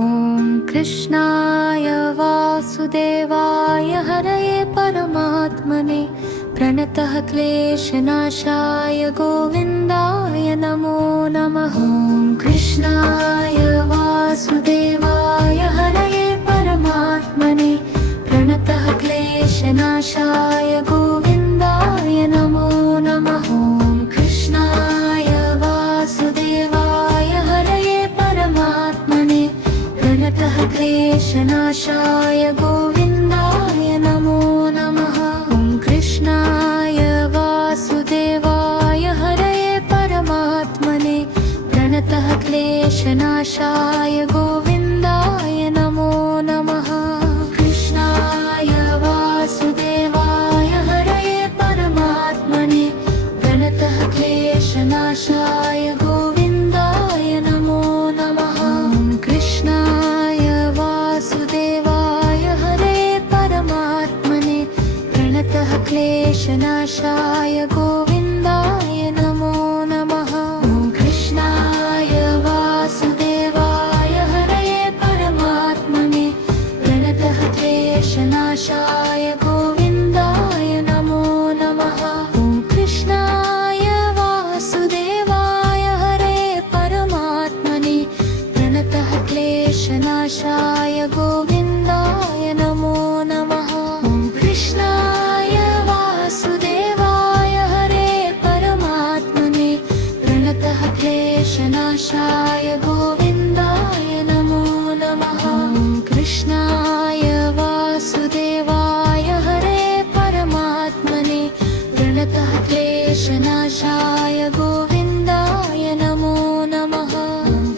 ॐ कृष्णाय वासुदेवाय हरये परमात्मने प्रणतः क्लेशनाशाय गोविन्दाय नमो नमः। ॐ कृष्णाय वासुदेवाय हरये परमात्मने प्रणतः क्लेशनाशाय गोविन्दाय नमो नमः। ॐ कृष्णाय वासुदेवाय हरये परमात्मने प्रणतः क्लेशनाशाय गोविन्दाय नमो नमः। ॐ कृष्णाय वासुदेवाय हरये परमात्मने प्रणतः क्लेशनाशाय गोविन्दाय नमो नमः। कृष्णाय वासुदेवाय हरये परमात्मने प्रणतः क्लेशनाशाय गोविन्दाय नमो नमः। कृष्णाय वासुदेवाय हरये परमात्मने प्रणतः क्लेशनाशाय गोविन्दाय नमो नमः। कृष्णाय वासुदेवाय हरये परमात्मने प्रणतः क्लेशनाशाय गोविन्दाय नमो नमः। कृष्णाय वासुदेवाय हरये परमात्मने प्रणतः क्लेशनाशाय गोविन्दाय नमो नमः। कृष्णाय वासुदेवाय हरये परमात्मने प्रणतः क्लेशनाशाय गोविन्दाय नमो नमः। कृष्णाय वासुदेवाय हरये परमात्मने प्रणतः क्लेशनाशाय गोविन्दाय नमो नमः।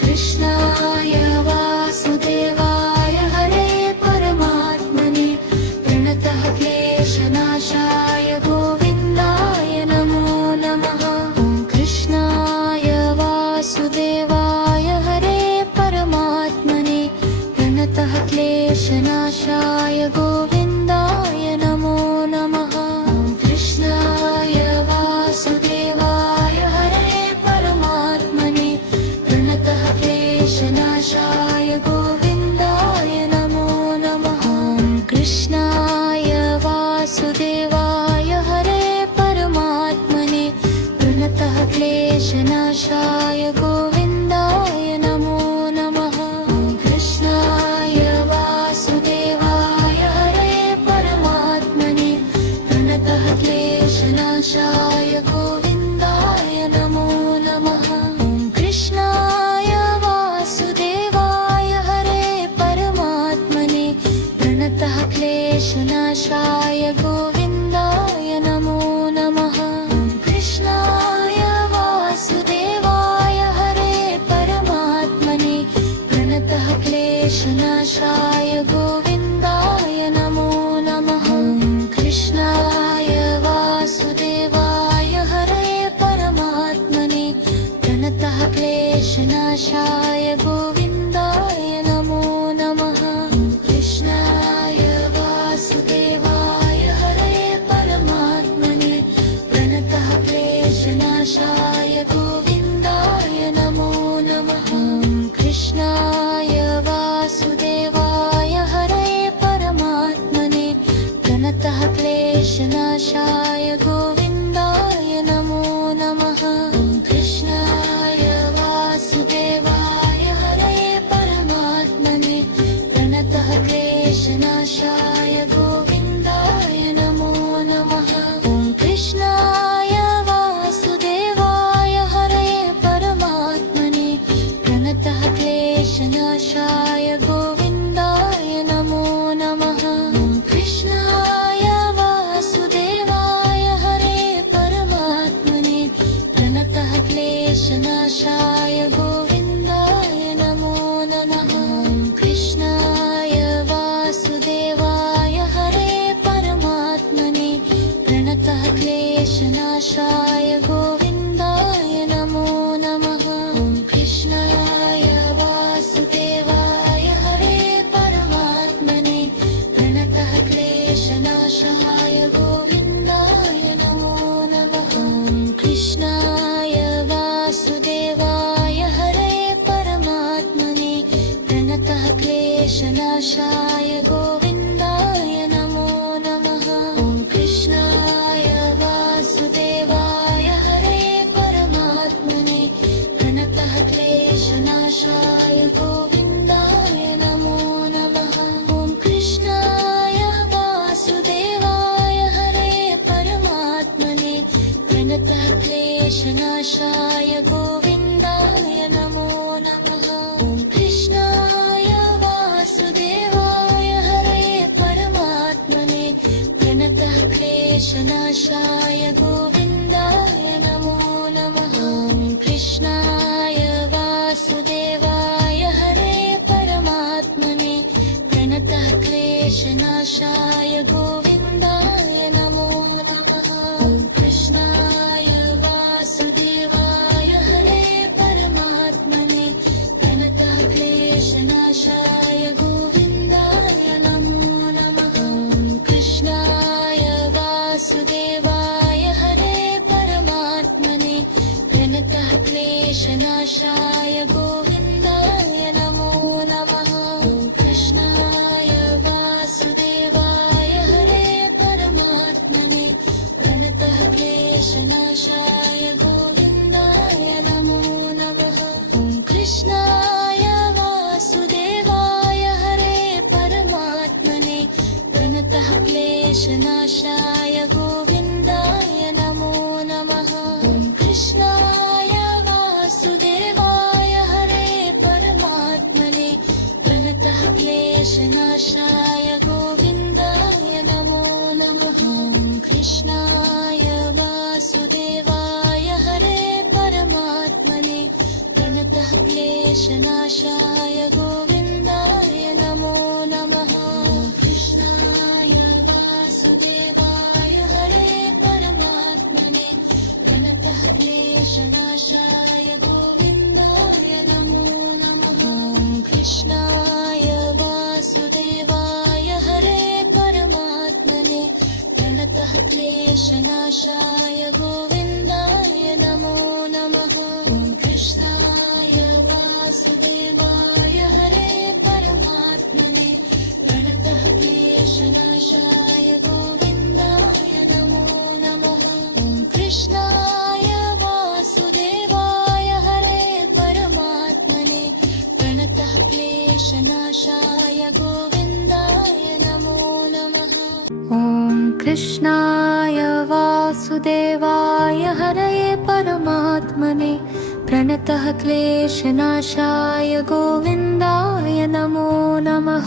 कृष्णाय वासुदेवाय हरये परमात्मने प्रणतः क्लेशनाशाय गोविन्दाय नमो नमः। कृष्णाय वासुदेवाय हरये परमात्मने प्रणतः क्लेशनाशाय गोविन्दाय नमो नमः। कृष्णाय वासुदेवाय हरये परमात्मने प्रणतः क्लेशनाशाय गोविन्दाय नमो नमः। कृष्णाय वासुदेवाय हरये परमात्मने प्रणतः क्लेशनाशाय गोविन्दाय नमो नमः। कृष्णाय वासुदेवाय हरये परमात्मने प्रणतः क्लेशनाशाय गोविन्दाय नमो नमः। कृष्णाय वासुदेवाय हरये परमात्मने प्रणतः क्लेशनाशाय गोविन्दाय नमो नमः। कृष्णाय वासुदेवाय हरये परमात्मने प्रणतः क्लेशनाशाय गोविन्दाय नमो नमः। कृष्णाय वासुदेवाय हरये परमात्मने प्रणतः क्लेशनाशाय गोविन्दाय नमो नमः। कृष्णाय वासुदेवाय हरये परमात्मने प्रणतः क्लेशनाशाय गोविन्दाय नमो नमः। कृष्णाय वासुदेवाय हरये परमात्मने प्रणतः क्लेशनाशाय गोविन्दाय नमो नमः। कृष्णाय वासुदेवाय प्रणतः क्लेशनाशाय गोविन्दाय नमो नमः। ॐ कृष्णाय वासुदेवाय हरे परमात्मने प्रणतः क्लेशनाशाय गोविन्दाय नमो नमः। ॐ कृष्णाय वासुदेवाय हरे परमात्मने प्रणतः क्लेशनाशाय गोविन्दाय नमो नमः। ॐ कृष्णाय वासुदेवाय हरे परमात्मने प्रणतः क्लेशनाशाय गोविन्दाय नमो नमः। ॐ कृष्णाय वासुदेवाय हरे परमात्मने प्रणतः क्लेशनाशाय गोविन्दाय नमो नमः। ॐ कृष्णाय वासुदेवाय हरे परमात्मने प्रणतः क्लेशनाशाय गोविन्दाय नमो नमः। ॐ कृष्णाय वासुदेवाय हरे परमात्मने प्रणतः क्लेशनाशाय गोविन्दाय नमो नमः। ॐ कृष्णाय वासुदेवाय हरे परमात्मने प्रणतः क्लेशनाशाय गोविन्दाय नमो नमः। ॐ कृष्णाय वासुदेवाय हरे परमात्मने प्रणतः क्लेशनाशाय गोविन्दाय नमो नमः। ॐ कृष्णाय वासुदेवाय हरे परमात्मने प्रणतः क्लेशनाशाय गोविन्दाय नमो नमः। कृष्णाय वासुदेवाय हरे परमात्मने प्रणतः क्लेशनाशाय गोविन्दाय नमो नमः। कृष्णाय वासुदेवाय हरे परमात्मने प्रणतः क्लेशनाशाय गोविन्दाय नमो नमः। कृष्णाय वासुदेवाय हरे परमात्मने प्रणतः क्लेशनाशाय गोविन्दाय नमो नमः। कृष्णाय वासुदेवाय हरे परमात्मने प्रणतः क्लेशनाशाय गोविन्दाय नमो नमः। ॐ कृष्णाय वासुदेवाय हरे परमात्मने प्रणतः क्लेशनाशाय गोविन्दाय नमो नमः।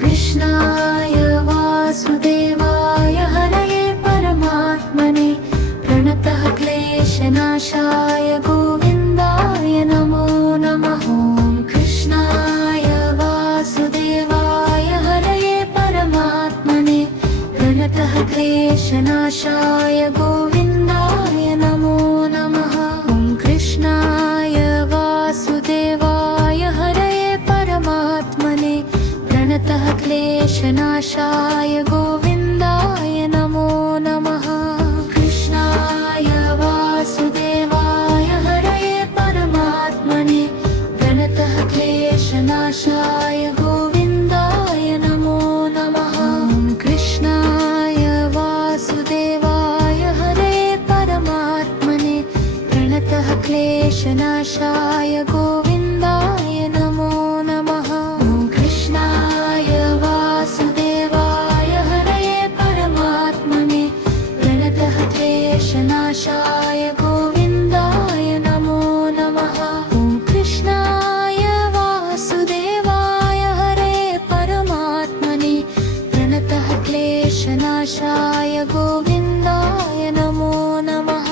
कृष्णाय वासुदेवाय हरे परमात्मने प्रणतः क्लेशनाशाय गोविन्दाय नमो नमः। कृष्णाय वासुदेवाय हरे परमात्मने प्रणतः क्लेशनाशाय गोविन्दाय नमो नमः। कृष्णाय वासुदेवाय हरे परमात्मने प्रणतः क्लेशनाशाय गोविन्दाय नमो नमः। कृष्णाय वासुदेवाय हरे परमात्मने प्रणतः क्लेशनाशाय गोविन्दाय नमो नमः। कृष्णाय वासुदेवाय हरे परमात्मने प्रणतः क्लेशनाशाय गोविन्दाय नमो नमः। कृष्णाय वासुदेवाय हरे परमात्मने प्रणतः क्लेशनाशाय गोविन्दाय नमो नमः। कृष्णाय वासुदेवाय हरे परमात्मने प्रणतः क्लेशनाशाय गोविन्दाय नमो नमः।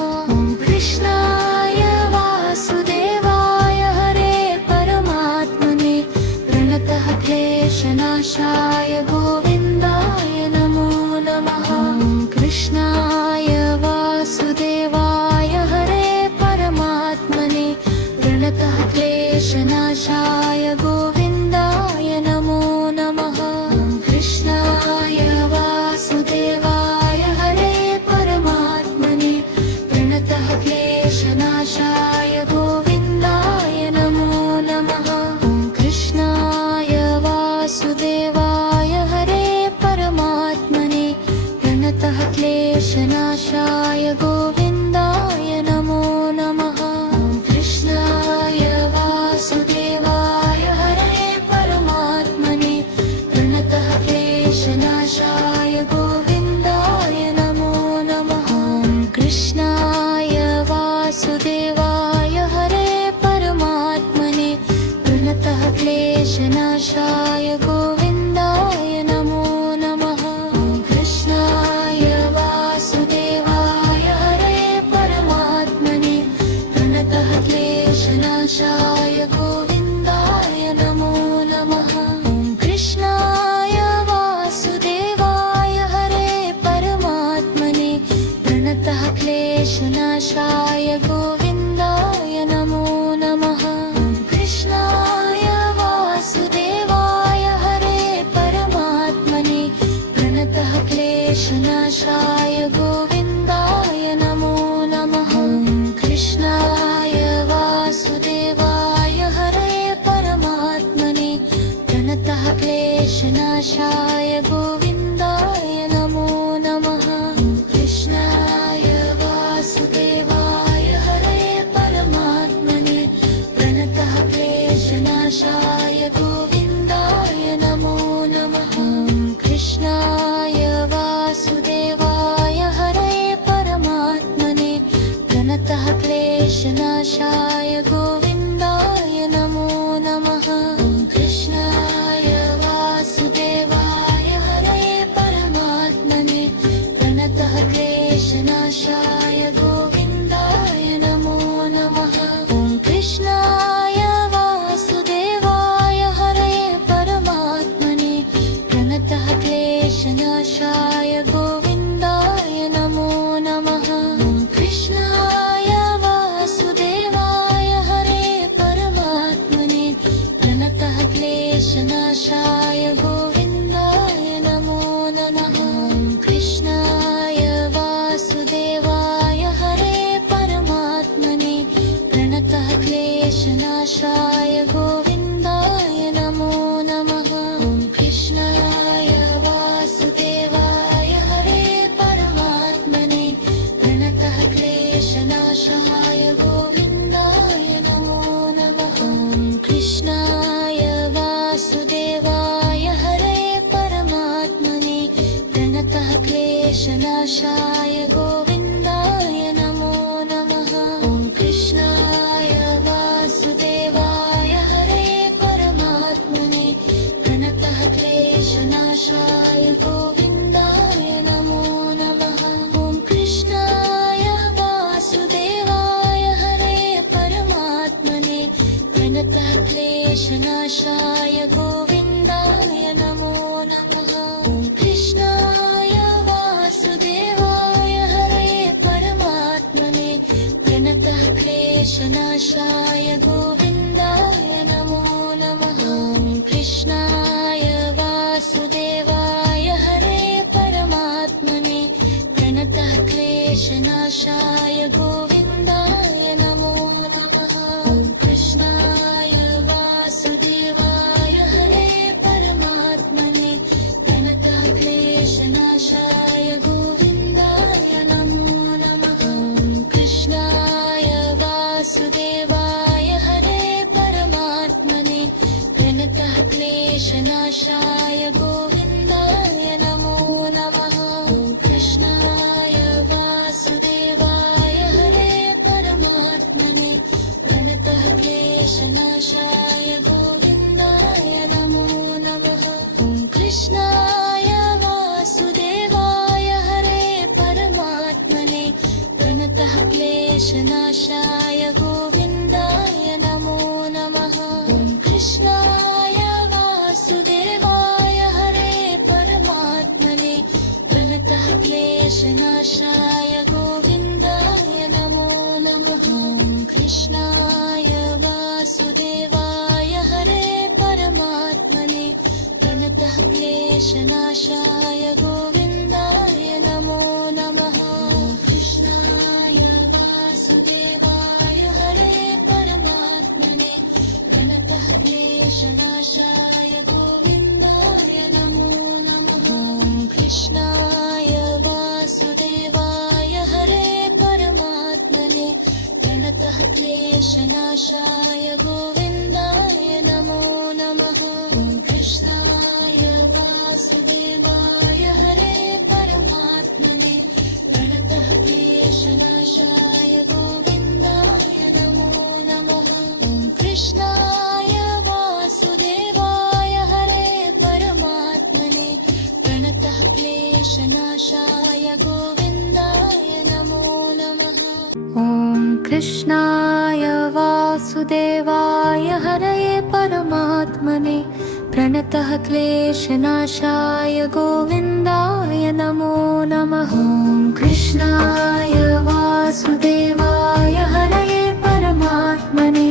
कृष्णाय वासुदेवाय हरे परमात्मने प्रणतः क्लेशनाशाय गोविन्दाय नमो नमः। कृष्णाय वासुदेवाय हरे परमात्मने प्रणतः क्लेशनाशाय गोविन्दाय नमो नमः। कृष्णाय वासुदेवाय हरे परमात्मने प्रणतः क्लेशनाशाय गोविन्दाय नमो नमः। कृष्णाय वासुदेवाय हरे परमात्मने प्रणतः क्लेशनाशाय गोविन्दाय नमो नमः। कृष्णाय क्लेशनाशाय गोविन्दाय नमो नमः कृष्णाय वासुदेवाय हरे परमात्मने प्रणतः क्लेशनाशाय गोविन्दाय नमो नमः कृष्णाय वासुदेवाय हरे परमात्मने प्रणतः क्लेशनाशाय गोविन्दाय नमो नमः कृष्णाय वासुदेवाय हरे परमात्मने प्रणतः क्लेशनाशाय गोविन्दाय नमो नमः कृष्णाय वासुदेवाय हरे परमात्मने प्रणतः क्लेशनाशाय गोविन्दाय नमो नमः कृष्णाय वासुदेवाय हरे परमात्मने प्रणतः क्लेशनाशाय गोविन्दाय नमो नमः कृष्णाय वासुदेवाय हरे परमात्मने प्रणतः क्लेशनाशाय गोविन्दाय नमो नमः कृष्णाय वासुदेवाय हरे परमात्मने प्रणतः क्लेशनाशाय गोविन्दाय नमो नमः कृष्णाय वासुदेवाय हरे परमात्मने प्रणतः क्लेशनाशाय गोविन्दाय नमो नमः कृष्णाय वासुदेवाय हरे परमात्मने प्रणतः क्लेशनाशाय गोविन्दाय नमो नमः कृष्णाय वासुदेवाय हरे परमात्मने प्रणतः क्लेशनाशाय गोविन्दाय नमो नमः कृष्णाय वासुदेवाय हरे परमात्मने प्रणतः क्लेशनाशाय गोविन्दाय नमो नमः कृष्णाय वासुदेवाय हरे परमात्मने प्रणतः क्लेशनाशाय गोविन्दाय नमो नमः कृष्णाय वासुदेवाय हरे परमात्मने प्रणतः क्लेशनाशाय गोविन्दाय नमो नमः कृष्णाय वासुदेवाय हरे परमात्मने प्रणतः क्लेशनाशाय गोविन्दाय नमो नमः कृष्णाय वासुदेवाय हरे परमात्मने प्रणतः क्लेशनाशाय गोविन्दाय नमो नमः कृष्णाय वासुदेवाय हरे परमात्मने प्रणतः क्लेशनाशाय गोविन्दाय नमो नमः कृष्णाय वासुदेवाय हरे परमात्मने प्रणतः क्लेशनाशाय गोविन्दाय नमो नमः कृष्णाय वासुदेवाय हरे परमात्मने प्रणतः क्लेशनाशाय गोविन्दाय नमो नमः कृष्णाय वासुदेवाय हरे परमात्मने प्रणतः क्लेशनाशाय गोविन्दाय नमो नमः कृष्णाय वासुदेवाय हरे परमात्मने प्रणतः क्लेशनाशाय गोविन्दाय नमो नमः कृष्णाय वासुदेवाय हरे परमात्मने प्रणतः क्लेशनाशाय गोविन्दाय नमो नमः कृष्णाय वासुदेवाय हरे परमात्मने प्रणतः क्लेशनाशाय गोविन्दाय नमो नमः कृष्णाय वासुदेवाय हरे परमात्मने प्रणतः क्लेशनाशाय गोविन्दाय नमो नमः कृष्णाय वासुदेवाय हरे परमात्मने प्रणतः क्लेशनाशाय गोविन्दाय नमो नमः कृष्णाय वासुदेवाय कृष्णाय वासुदेवाय हरये परमात्मने प्रणतः क्लेशनाशाय गोविन्दाय नमो नमः। ॐ कृष्णाय वासुदेवाय हरये परमात्मने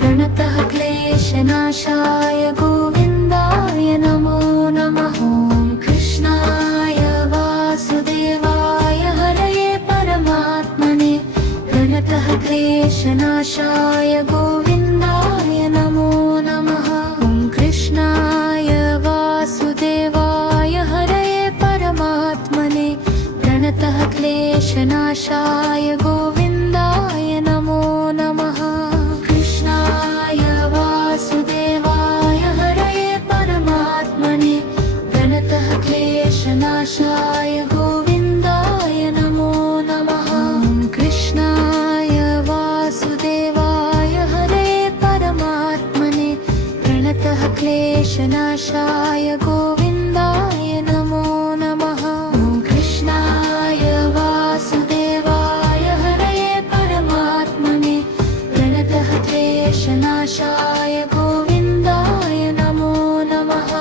प्रणतः क्लेशनाशाय गोविन्दाय नमो नमः। ॐ कृष्णाय वासुदेवाय हरये परमात्मने प्रणतः क्लेशनाशाय गोविन्दाय नमो नमः। ॐ कृष्णाय वासुदेवाय हरये परमात्मने प्रणतः क्लेशनाशाय गोविन्दाय नमो नमः। कृष्णाय वासुदेवाय हरये परमात्मने प्रणतः क्लेशनाशाय गोविन्दाय नमो नमः। कृष्णाय वासुदेवाय हरये परमात्मने प्रणतः क्लेशनाशाय गोविन्दाय नमो नमः। कृष्णाय वासुदेवाय हरये परमात्मने प्रणतः क्लेशनाशाय गोविन्दाय नमो नमः।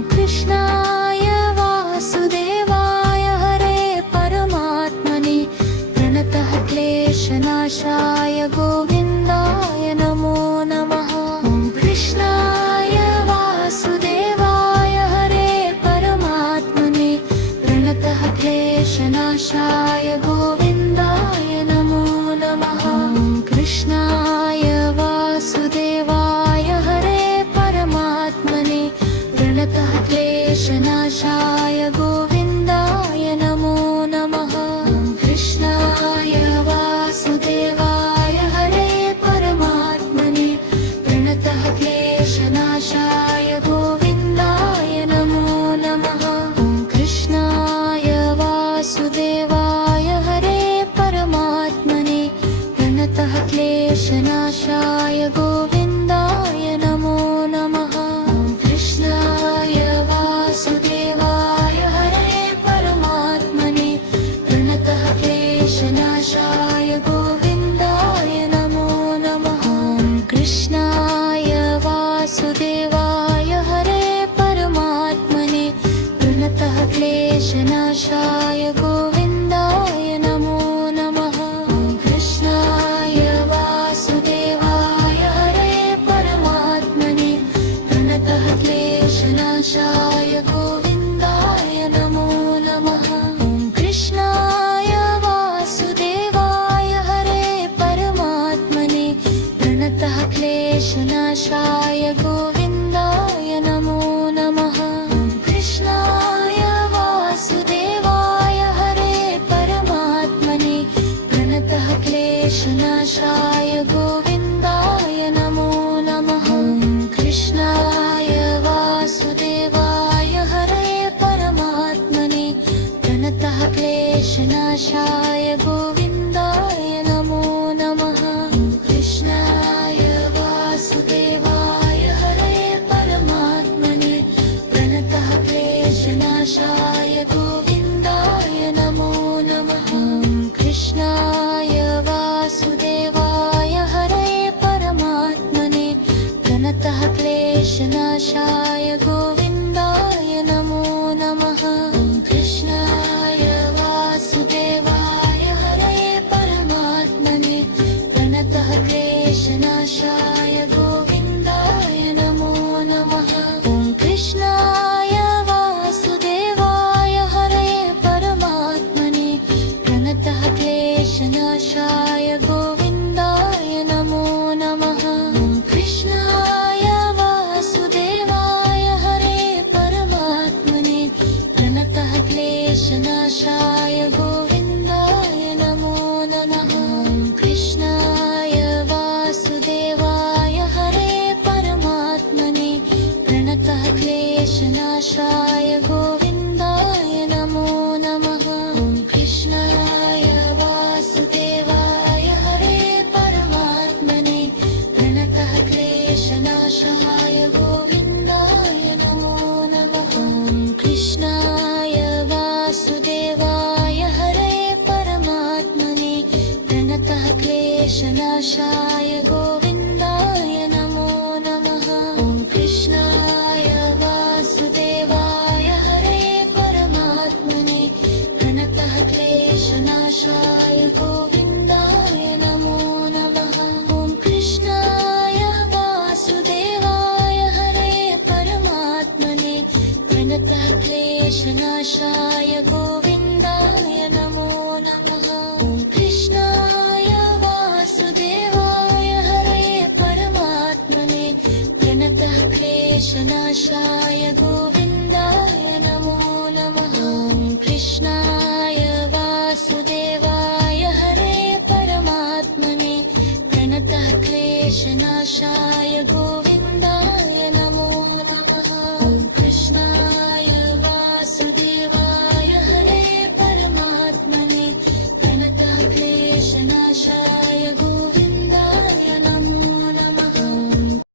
कृष्णाय वासुदेवाय हरये परमात्मने प्रणतः क्लेशनाशाय गोविन्दाय नमो नमः। कृष्णाय वासुदेवाय हरये परमात्मने प्रणतः क्लेशनाशाय गोविन्दाय नमो नमः। कृष्णाय वासुदेवाय हरये परमात्मने प्रणतः क्लेशनाशाय गोविन्दाय नमो नमः। कृष्णाय वासुदेवाय हरये परमात्मने प्रणतः क्लेशनाशाय गोविन्दाय नमो नमः। कृष्णाय वासुदेवाय हरये परमात्मने प्रणतः क्लेशनाशाय गोविन्दाय नमो नमः। कृष्णाय वासुदेवाय हरये परमात्मने प्रणतः क्लेशनाशाय गोविन्दाय नमो नमः। कृष्णाय वासुदेवाय हरये परमात्मने प्रणतः क्लेशनाशाय गोविन्दाय नमो नमः। कृष्णाय वासुदेवाय हरये परमात्मने प्रणतः क्लेशनाशाय गोविन्दाय नमो नमः। कृष्णाय वासुदेवाय हरये परमात्मने प्रणतः क्लेशनाशाय गोविन्दाय नमो नमः। कृष्णाय वासुदेवाय हरये परमात्मने प्रणतः क्लेशनाशाय गोविन्दाय नमो नमः। कृष्णाय वासुदेवाय हरये परमात्मने प्रणतः क्लेशनाशाय गोविन्दाय नमो नमः। कृष्णाय वासुदेवाय हरये परमात्मने प्रणतः क्लेशनाशाय गोविन्दाय नमो नमः। कृष्णाय वासुदेवाय हरये परमात्मने प्रणतः क्लेशनाशाय गोविन्दाय नमो नमः। कृष्णाय वासुदेवाय हरये परमात्मने प्रणतः क्लेशनाशाय गोविन्दाय नमो नमः। कृष्णाय वासुदेवाय हरये परमात्मने प्रणतः क्लेशनाशाय गोविन्दाय नमो नमः। कृष्णाय वासुदेवाय हरये परमात्मने प्रणतः क्लेशनाशाय गोविन्दाय नमो नमः। कृष्णाय वासुदेवाय हरये परमात्मने प्रणतः क्लेशनाशाय गोविन्दाय नमो नमः। कृष्णाय वासुदेवाय हरये परमात्मने प्रणतः क्लेशनाशाय गोविन्दाय नमो नमः। कृष्णाय वासुदेवाय हरये परमात्मने प्रणतः क्लेशनाशाय क्लेशनाशाय